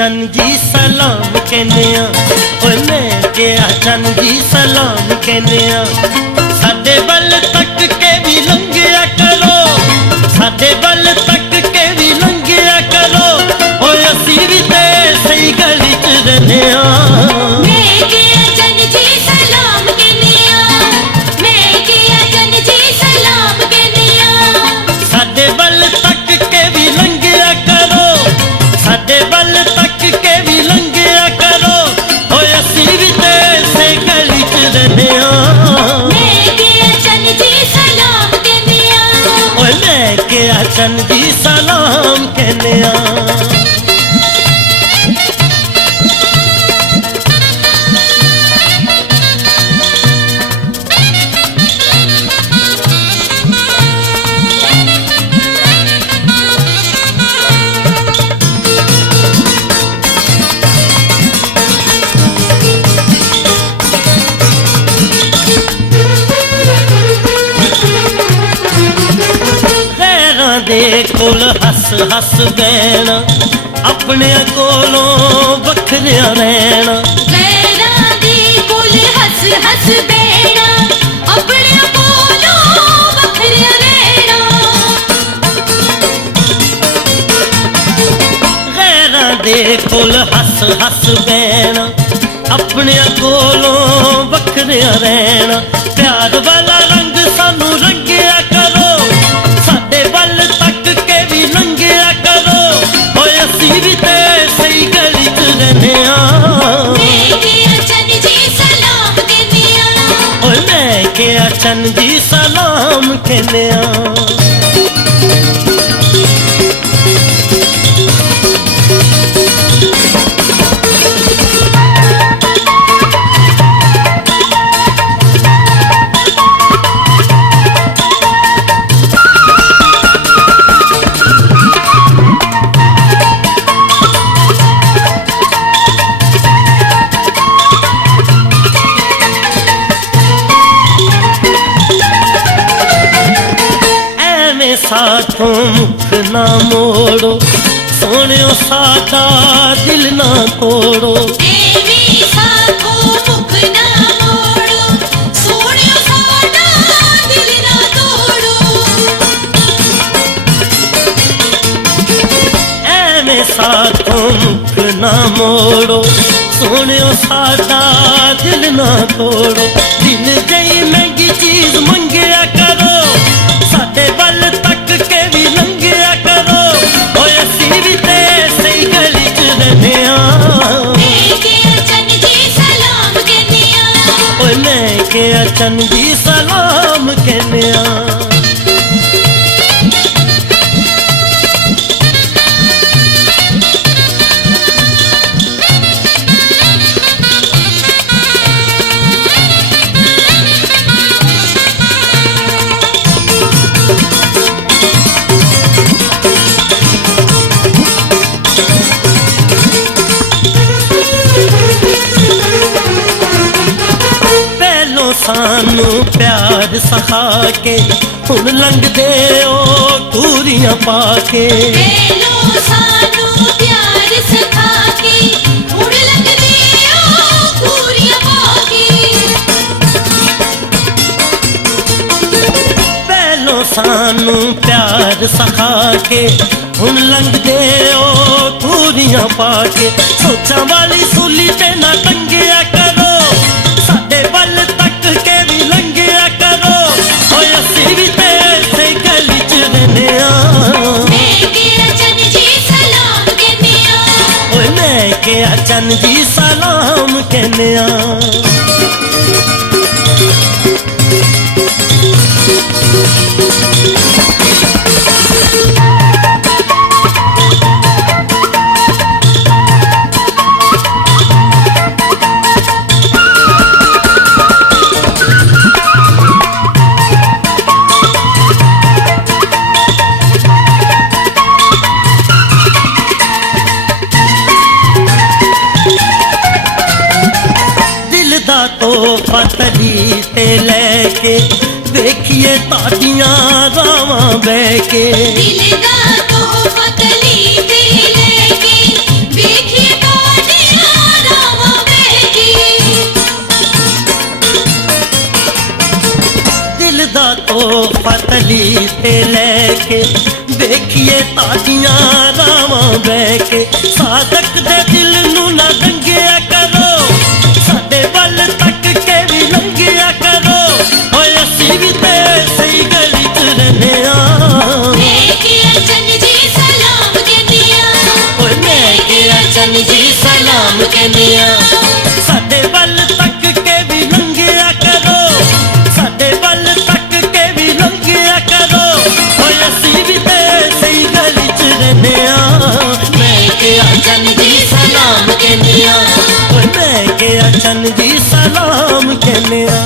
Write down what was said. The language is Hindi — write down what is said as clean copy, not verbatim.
चन जी सलाम कहने ओए मैं क्या चन जी सलाम कहने साडे बल तक के भी लंघिया करो साडे बल तक के भी लंघिया करो ओए असी भी ते सही गली च रहने चन जी सलाम कहने दे कोल हस हस बैना अपने कोलों बखरिया रहना गैरां दे कोल हस हस बैना अपने कोलों बखरिया रहना गैरां दे कोल हस हस बैना अपने कोलों बखरिया रहना प्यार वाला रंग सानू रंगिया करो साडे बल तक के भी लंघिया करो ओए असी भी ते सही गली च रहने चन जी सलाम कहने ओए मैं क्या चन जी सलाम कहने साथों मुख ना मोड़ो सोनियो सादा दिल ना तोड़ो साथों मुख ना मोड़ो सोनियो सादा दिल ना तोड़ो ऐवें साथों मुख ना मोड़ो सोनियो सादा दिल ना तोड़ो दिल जई महंगी चीज मंगिया करो साडे बल तक के भी लंघिया करो ओए असी भी ते सही गली च रहने चन जी सलाम कहने ओए मैं क्या चन जी सलाम कहने सानू प्यार सखा के हुन लंघ दे ओ दूरियां पाके सानू प्यार सखा के हुन लंघ दे ओ दूरियां पाके पहलो सानू प्यार सखा के हुन लंघ दे ओ दूरियां पाके सोचा वाली सूली ते ना टंगिया करो साडे बल तक के भी लंघिया करो ओए असी भी ते सही गली च रहने चन जी सलाम कहने ओए मैं क्या चन जी सलाम कहने तोहफा तली ते लैके देखिए ताड़ियां रावां बह के दिल दा तोहफा तली ते लैके देखिए ਤੋਹਫਾ ਤਲੀ ਤੇ ਲੈ ਕੇ ਵੇਖੀਏ ਤਾਜੀਆਂ ਰਾਵਾਂ ਬਹਿ ਕੇ ਸਾਦਕ ਦੇ ਦਿਲ ਨੂੰ ਨਾ ਡੰਗਿਆ ਕਰੋ ਸਾਡੇ ਵੱਲ ਤੱਕ ਕੇ ਵੀ ਲੰਘਿਆ ਕਰੋ ਓਏ ਅਸੀਂ ਵੀ ਤੇ ਸਹੀ ਗਲੀ ਚ ਰਹਿੰਦੇ ਆ ਮੈਂ ਕਿਹਾ ਚੰਨ ਜੀ ਸਲਾਮ ਕਹਿੰਦੀਆਂ ਓਏ ਮੈਂ ਕਿਹਾ ਚੰਨ ਜੀ ਸਲਾਮ ਕਹਿੰਦੇ ਆ ਸਾਡੇ ਵੱਲ ਤੱਕ ਕੇ ਵੀ ਲੰਘਿਆ ਕਰੋ ਸਾਡੇ ਵੱਲ ਤੱਕ ਕੇ ਵੀ ਲੰਘਿਆ ਕਰੋ ਓਏ ਅਸੀਂ ਵੀ ਤੇ ਸਹੀ ਗਲੀ ਚ ਰਹਿੰਦੇ ਆ ਮੈਂ ਕਿਹਾ ਚੰਨ ਜੀ ਸਲਾਮ ਕਹਿੰਦੇ ਆ ਓਏ ਮੈਂ ਕਿਹਾ ਚੰਨ ਜੀ ਸਲਾਮ ਕਹਿੰਦੇ ਆ